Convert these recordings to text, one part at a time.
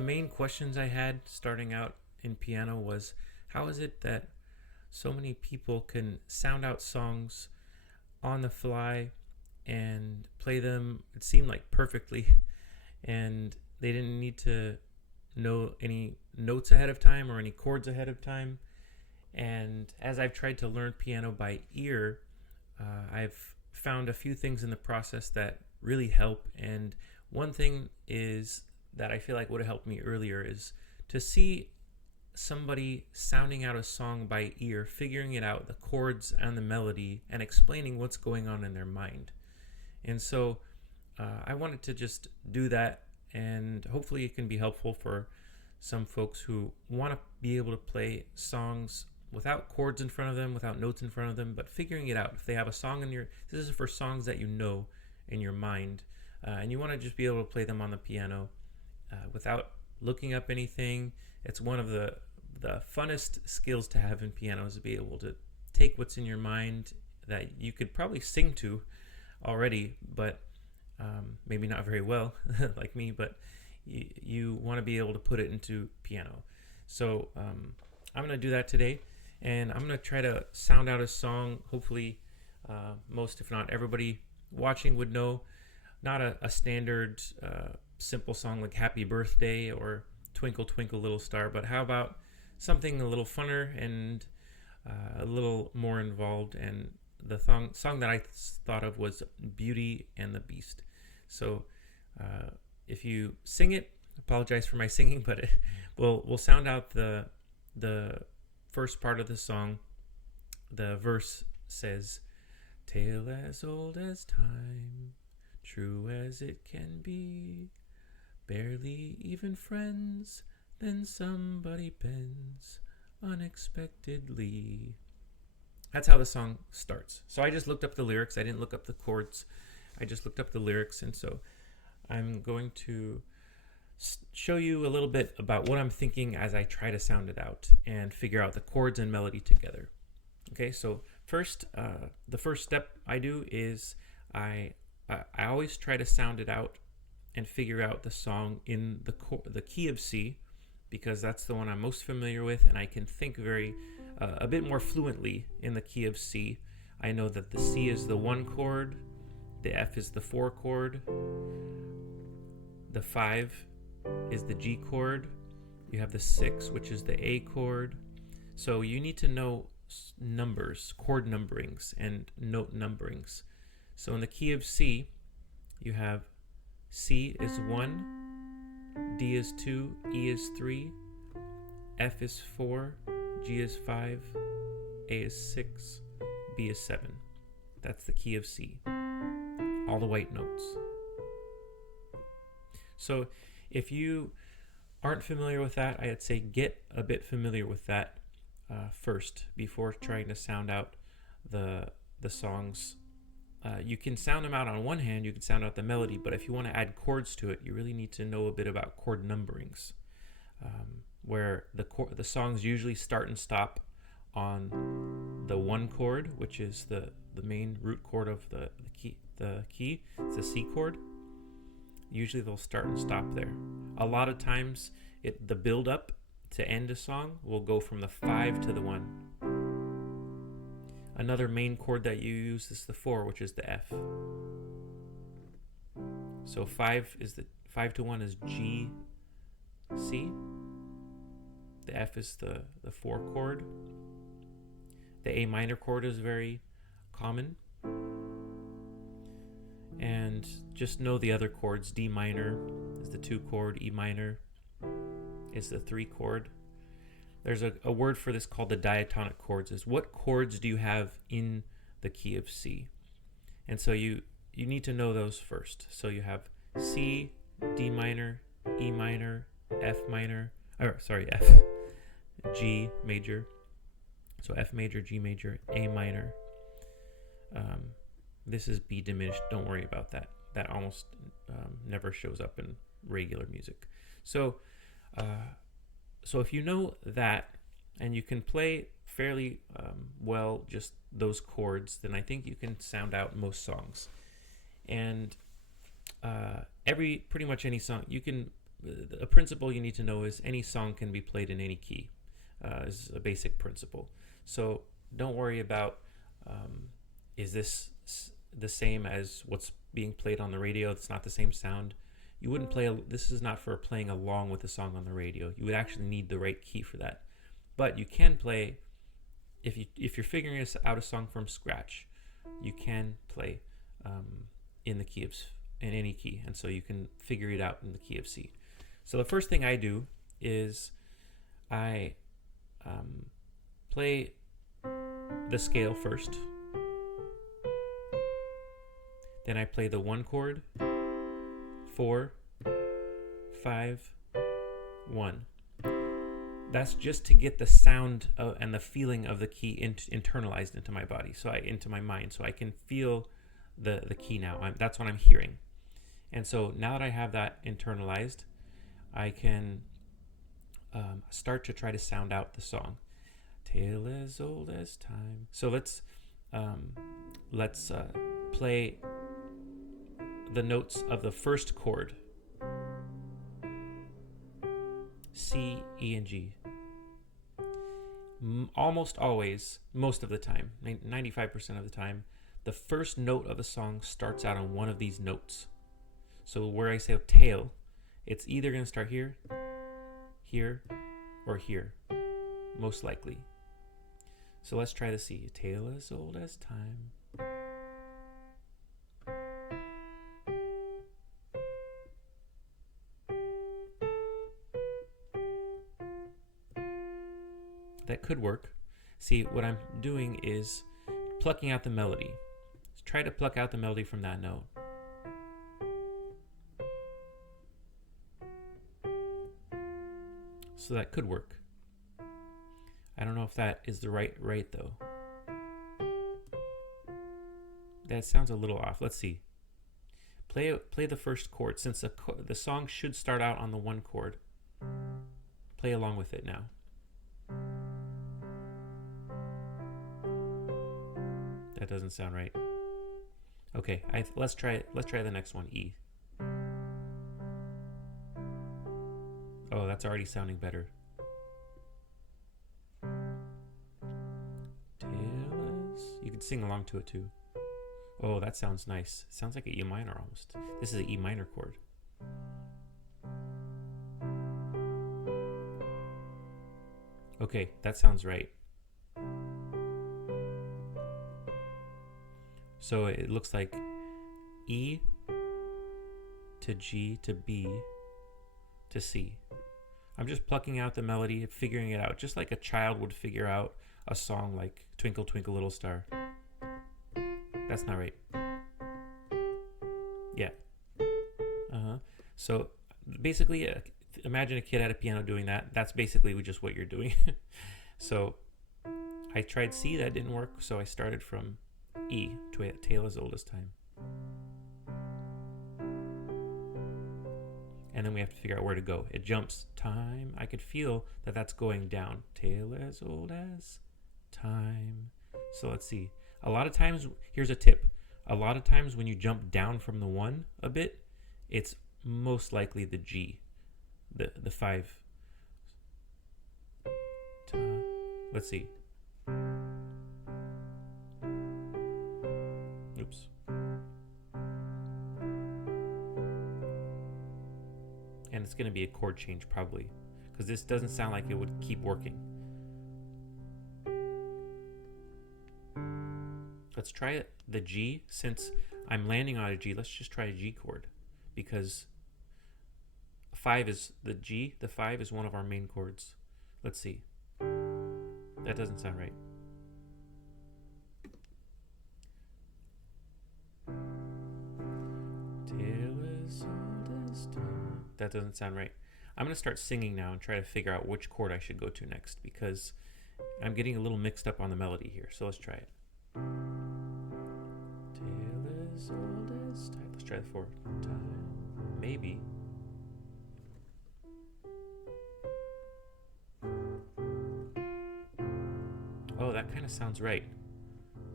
the main questions I had starting out in piano was, how is it that so many people can sound out songs on the fly and play them, it seemed like perfectly, and they didn't need to know any notes ahead of time or any chords ahead of time. And as I've tried to learn piano by ear, I've found a few things in the process that really help. And one thing is that I feel like would have helped me earlier is to see somebody sounding out a song by ear, figuring it out, the chords and the melody, and explaining what's going on in their mind. And so I wanted to just do that, and hopefully it can be helpful for some folks who want to be able to play songs without chords in front of them, without notes in front of them, but figuring it out. If they have a song this is for songs that you know in your mind, and you want to just be able to play them on the piano without looking up anything. It's one of the funnest skills to have in piano, is to be able to take what's in your mind that you could probably sing to already, but maybe not very well like me, but you want to be able to put it into piano. So I'm going to do that today, and I'm going to try to sound out a song. Hopefully most, if not everybody watching would know, not a standard simple song like Happy Birthday or Twinkle Twinkle Little Star, but how about something a little funner and a little more involved. And the song that I thought of was Beauty and the Beast. So if you sing it, apologize for my singing, but we'll sound out the first part of the song. The verse says, "Tale as old as time, true as it can be, barely even friends, then somebody bends unexpectedly." That's how the song starts. So I just looked up the lyrics. I didn't look up the chords. I just looked up the lyrics. And so I'm going to show you a little bit about what I'm thinking as I try to sound it out and figure out the chords and melody together. Okay, so first, the first step I do is I always try to sound it out and figure out the song in the key of C, because that's the one I'm most familiar with, and I can think a bit more fluently in the key of C. I know that the C is the 1 chord, the F is the 4 chord, the 5 is the G chord, you have the 6, which is the A chord. So you need to know numbers, chord numberings, and note numberings. So in the key of C, you have C is 1, D is 2, E is 3, F is 4, G is 5, A is 6, B is 7. That's the key of C. All the white notes. So if you aren't familiar with that, I'd say get a bit familiar with that first before trying to sound out the songs. You can sound them out on one hand, you can sound out the melody, but if you want to add chords to it, you really need to know a bit about chord numberings, where the songs usually start and stop on the 1 chord, which is the main root chord of the key. It's a C chord. Usually they'll start and stop there. A lot of times the build up to end a song will go from the 5 to the 1. Another main chord that you use is the 4, which is the F. So 5 to 1 is G, C. The F is the 4 chord. The A minor chord is very common. And just know the other chords. D minor is the 2 chord. E minor is the 3 chord. There's a word for this called the diatonic chords. Is what chords do you have in the key of C? And so you need to know those first. So you have C, D minor, E minor, F, G major. So F major, G major, A minor. This is B diminished. Don't worry about that. That almost never shows up in regular music. So if you know that and you can play fairly well just those chords, then I think you can sound out most songs. And pretty much any song, you can a principle you need to know is any song can be played in any key. Is a basic principle. So don't worry about is this the same as what's being played on the radio? It's not the same sound. You wouldn't play. This is not for playing along with the song on the radio. You would actually need the right key for that. But you can play if you're figuring out a song from scratch. You can play in the key of in any key, and so you can figure it out in the key of C. So the first thing I do is I play the scale first. Then I play the 1 chord, 4, 5, 1. That's just to get the sound and the feeling of the key internalized into my body, into my mind, so I can feel the key now. That's what I'm hearing. And so now that I have that internalized, I can start to try to sound out the song. Tale as old as time. So let's play the notes of the first chord. C, E, and G. Almost always, most of the time, 95% of the time, the first note of the song starts out on one of these notes. So where I say tail, it's either going to start here, here, or here, most likely. So let's try to see. Tale as old as time. That could work. See, what I'm doing is plucking out the melody. Let's try to pluck out the melody from that note. So that could work. I don't know if that is the right though. That sounds a little off. Let's see. Play the first chord. Since the song should start out on the 1 chord, play along with it now. That doesn't sound right. Okay, let's try the next one, E. Oh, that's already sounding better. You can sing along to it too. Oh, that sounds nice. Sounds like an E minor almost. This is an E minor chord. Okay, that sounds right. So it looks like E to G to B to C. I'm just plucking out the melody, figuring it out, just like a child would figure out a song like Twinkle Twinkle Little Star. That's not right. Yeah. So basically, imagine a kid at a piano doing that. That's basically just what you're doing. So I tried C, that didn't work, so I started from E, Tale as Old as Time. And then we have to figure out where to go. It jumps time. I could feel that that's going down. Tale as old as time. So let's see. A lot of times, here's a tip. A lot of times when you jump down from the 1 a bit, it's most likely the G, the 5. Let's see. Oops. And it's going to be a chord change probably, because this doesn't sound like it would keep working. Let's try it. The G, since I'm landing on a G, let's just try a G chord, because 5 is the G. The 5 is one of our main chords. Let's see. That doesn't sound right. That doesn't sound right. I'm going to start singing now and try to figure out which chord I should go to next, because I'm getting a little mixed up on the melody here. So let's try it. Tale as old as time. Let's try the 4. Time. Maybe. Oh, that kind of sounds right.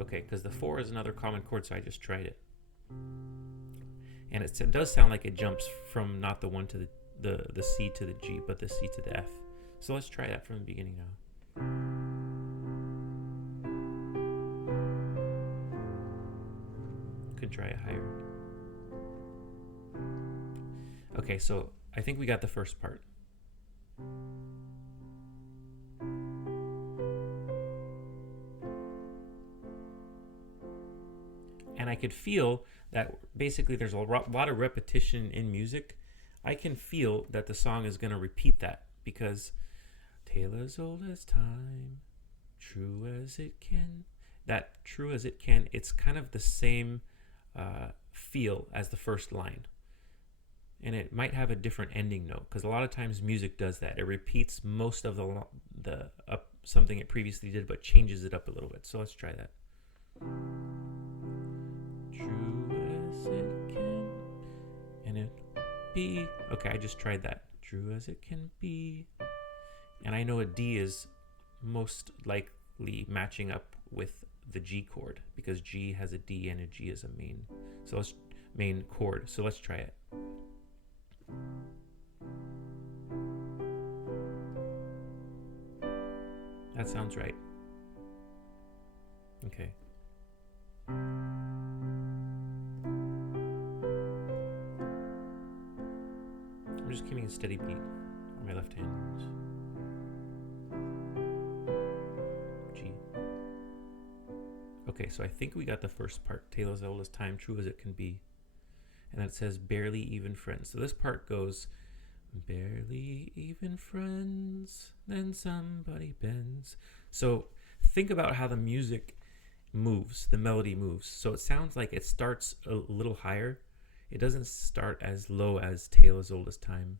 Okay, because the 4 is another common chord, so I just tried it. And it does sound like it jumps from not the 1 to the C to the G, but the C to the F. So let's try that from the beginning now. Could try it higher. Okay, so I think we got the first part. And I could feel that basically there's a lot of repetition in music. I can feel that the song is going to repeat that because tale as old as time, true as it can. That true as it can, it's kind of the same feel as the first line. And it might have a different ending note because a lot of times music does that. It repeats most of the something it previously did, but changes it up a little bit. So let's try that. True as it can, and it be. Okay, I just tried that. True as it can be. And I know a D is most likely matching up with the G chord because G has a D and a G is a main chord. So let's try it. That sounds right. Okay. I'm just keeping a steady beat on my left hand. G. Okay, so I think we got the first part. Tale as old as time, true as it can be. And then it says barely even friends. So this part goes barely even friends, then somebody bends. So think about how the music moves, the melody moves. So it sounds like it starts a little higher. It doesn't start as low as Tale as Old as Time.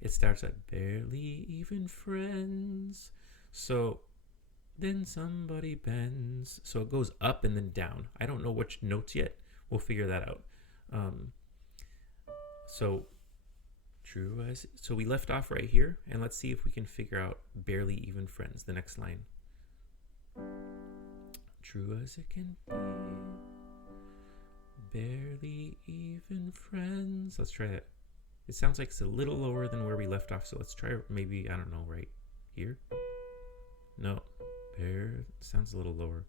It starts at barely even friends. So then somebody bends. So it goes up and then down. I don't know which notes yet. We'll figure that out. So we left off right here, and let's see if we can figure out barely even friends, the next line. True as it can be, barely even friends. Let's try that. It sounds like it's a little lower than where we left off, so let's try maybe, I don't know, right here? No, sounds a little lower.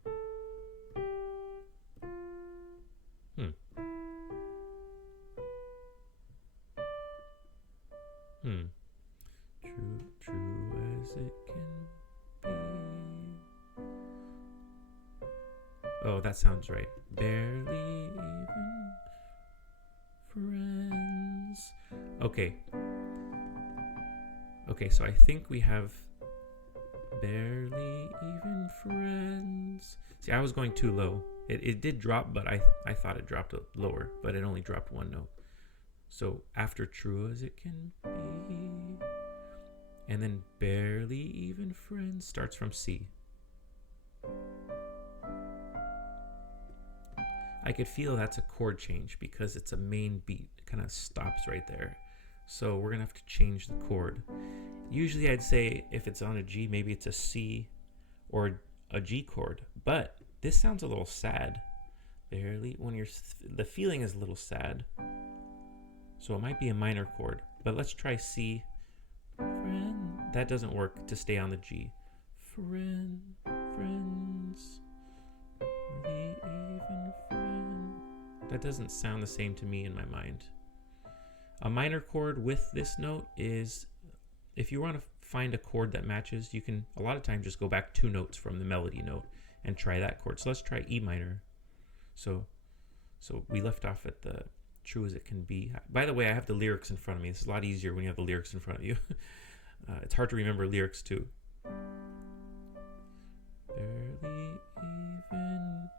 True as it can be. Oh, that sounds right. Barely even friends. Okay, so I think we have barely even friends. See, I was going too low. It did drop, but I thought it dropped lower, but it only dropped one note. So after true as it can be, and then barely even friends starts from C. I could feel that's a chord change because it's a main beat. It kind of stops right there. So we're going to have to change the chord. Usually I'd say if it's on a G, maybe it's a C or a G chord. But this sounds a little sad. Barely, the feeling is a little sad. So it might be a minor chord. But let's try C. Friend. That doesn't work to stay on the G. Friends. The even friend. That doesn't sound the same to me in my mind. A minor chord with this note is, if you want to find a chord that matches, you can a lot of times just go back 2 notes from the melody note and try that chord. So let's try E minor. So we left off at the true as it can be. By the way, I have the lyrics in front of me. It's a lot easier when you have the lyrics in front of you. It's hard to remember lyrics too. Barely even.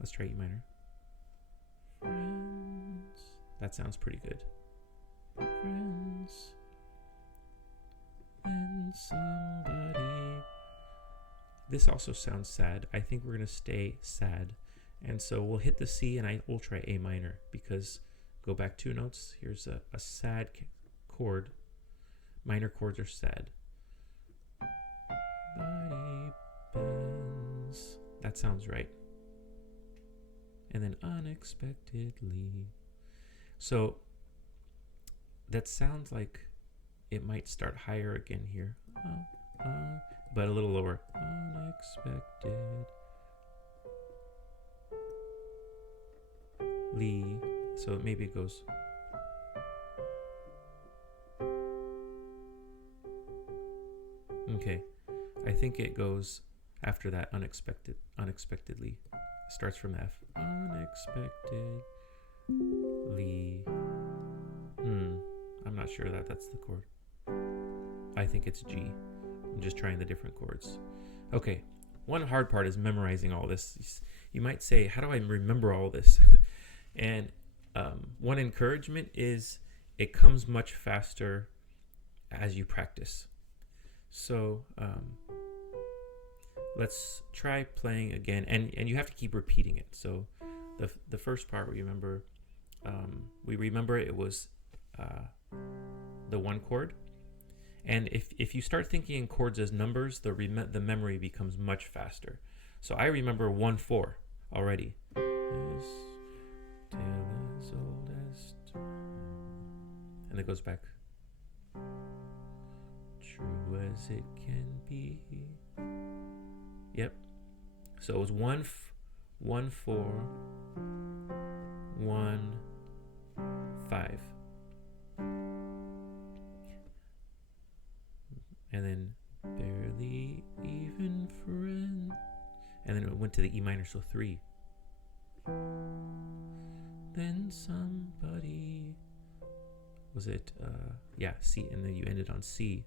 Let's try E minor. Friends. That sounds pretty good. Friends. Then somebody. This also sounds sad. I think we're going to stay sad. And so we'll hit the C and we'll try A minor because go back 2 notes. Here's a sad chord. Minor chords are sad. Body bends. That sounds right. And then unexpectedly. So that sounds like it might start higher again here, but a little lower. Unexpectedly. So maybe it goes. Okay, I think it goes after that. Unexpectedly. Starts from F. Unexpectedly. I'm not sure that's the chord. I think it's G. I'm just trying the different chords. Okay, one hard part is memorizing all this. You might say, how do I remember all this? And one encouragement is it comes much faster as you practice. So let's try playing again, and you have to keep repeating it. So the first part we remember it was the one chord, and if you start thinking in chords as numbers, the memory becomes much faster. So I remember 1-4 already. This tale as old as time, and it goes back. True as it can be. Yep. So it was 1-4, 1-5, and then barely even friend, and then it went to the E minor, so 3. Then somebody, was it C, and then you ended on C.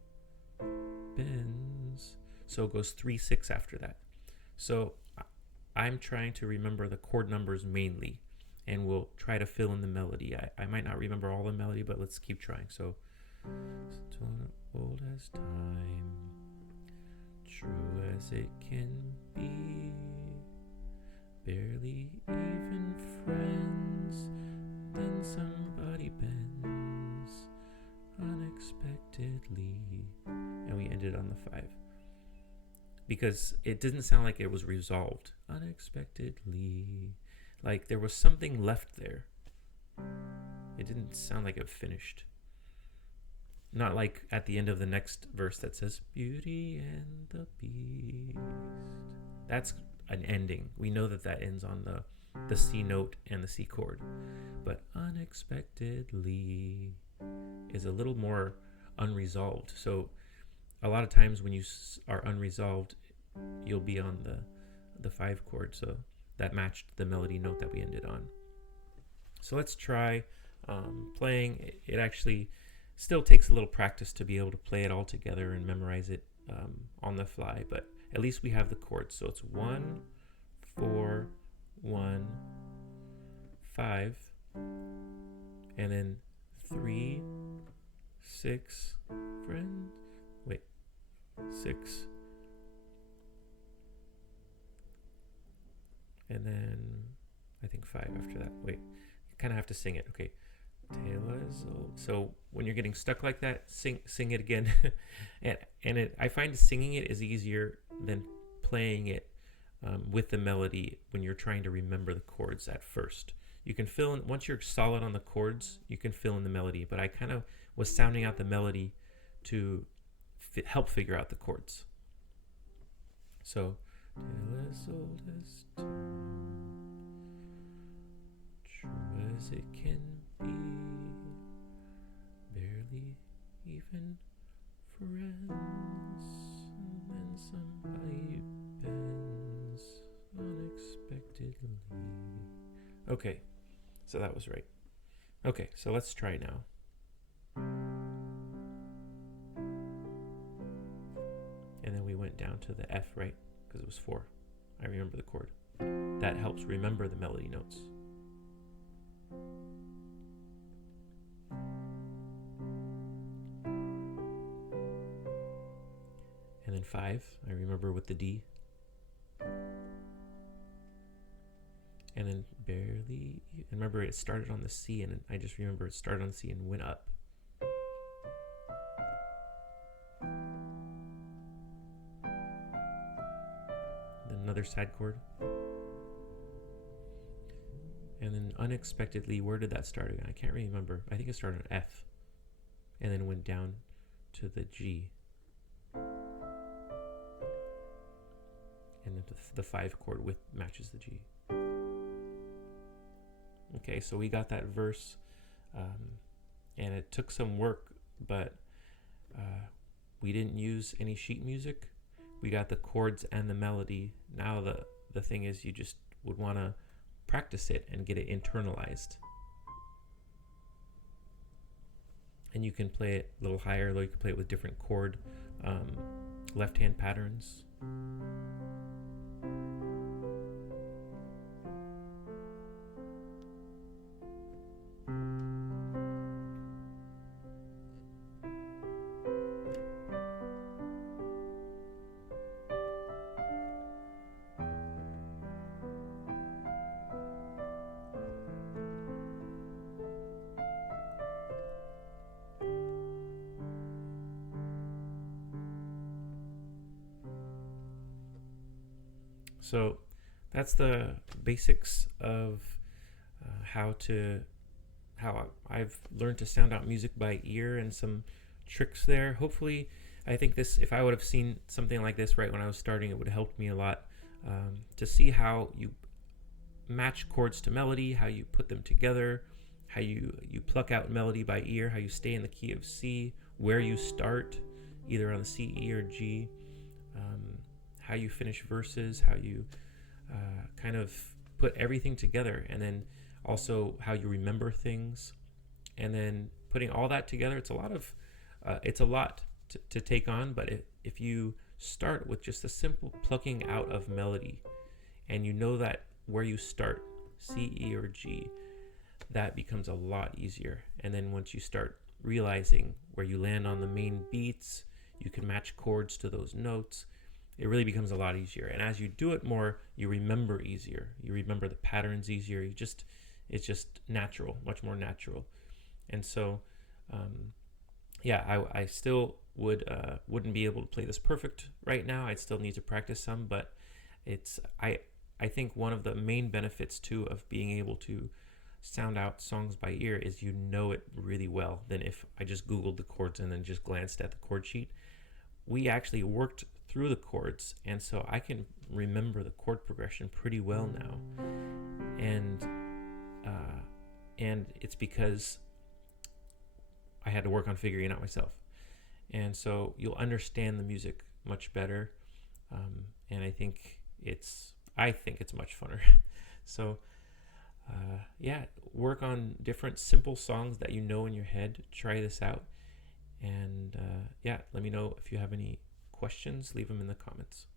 Bends. So it goes 3-6 after that. So I'm trying to remember the chord numbers mainly, and we'll try to fill in the melody. I might not remember all the melody, but let's keep trying. So old as time, true as it can be, barely even friends, then somebody bends unexpectedly, and we ended on the 5 because it didn't sound like it was resolved. Unexpectedly, like there was something left there. It didn't sound like it finished. Not like at the end of the next verse that says Beauty and the Beast. That's an ending. We know that ends on the C note and the C chord. But unexpectedly is a little more unresolved. So a lot of times when you are unresolved, you'll be on the 5 chord. So that matched the melody note that we ended on. So let's try playing. It actually still takes a little practice to be able to play it all together and memorize it on the fly, but at least we have the chords. So it's 1, 4, 1, 5, and then 3, 6, 6, and then I think 5 after that. Wait, you kind of have to sing it. Okay. Tale as old. So when you're getting stuck like that, sing it again. and I find singing it is easier than playing it with the melody when you're trying to remember the chords at first. You can fill in, once you're solid on the chords, you can fill in the melody, but I kind of was sounding out the melody to help figure out the chords. So, tale as old as time, true as it can be, barely even friends, and then somebody bends unexpectedly. Okay, so that was right. Okay, so let's try now. And then we went down to the F, right? Because it was 4. I remember the chord. That helps remember the melody notes. And then 5, I remember with the D. And then barely, and remember it started on the C, and I just remember it started on the C and went up. Then another side chord. And then unexpectedly, where did that start again? I can't really remember. I think it started on F. and then went down to the G. And then the 5 chord matches the G. Okay, so we got that verse, and it took some work, but we didn't use any sheet music. We got the chords and the melody. Now the thing is, you just would want to practice it and get it internalized. And you can play it a little higher, or you can play it with different chord left-hand patterns. So that's the basics of how I've learned to sound out music by ear, and some tricks there. Hopefully, I think if I would have seen something like this right when I was starting, it would have helped me a lot to see how you match chords to melody, how you put them together, how you pluck out melody by ear, how you stay in the key of C, where you start, either on the C, E, or G, how you finish verses, how you kind of put everything together, and then also how you remember things, and then putting all that together. It's a lot to take on, but if you start with just a simple plucking out of melody, and you know that where you start, C, E, or G, that becomes a lot easier. And then once you start realizing where you land on the main beats, you can match chords to those notes. It really becomes a lot easier. And as you do it more, you remember easier. You remember the patterns easier. It's just natural, much more natural. And so, I still wouldn't be able to play this perfect right now. I'd still need to practice some, but I think one of the main benefits too of being able to sound out songs by ear is you know it really well than if I just Googled the chords and then just glanced at the chord sheet. We actually worked through the chords, and so I can remember the chord progression pretty well now. And it's because I had to work on figuring it out myself. And so you'll understand the music much better. And I think it's much funner. So work on different simple songs that you know in your head. Try this out. And let me know if you have any questions. Leave them in the comments.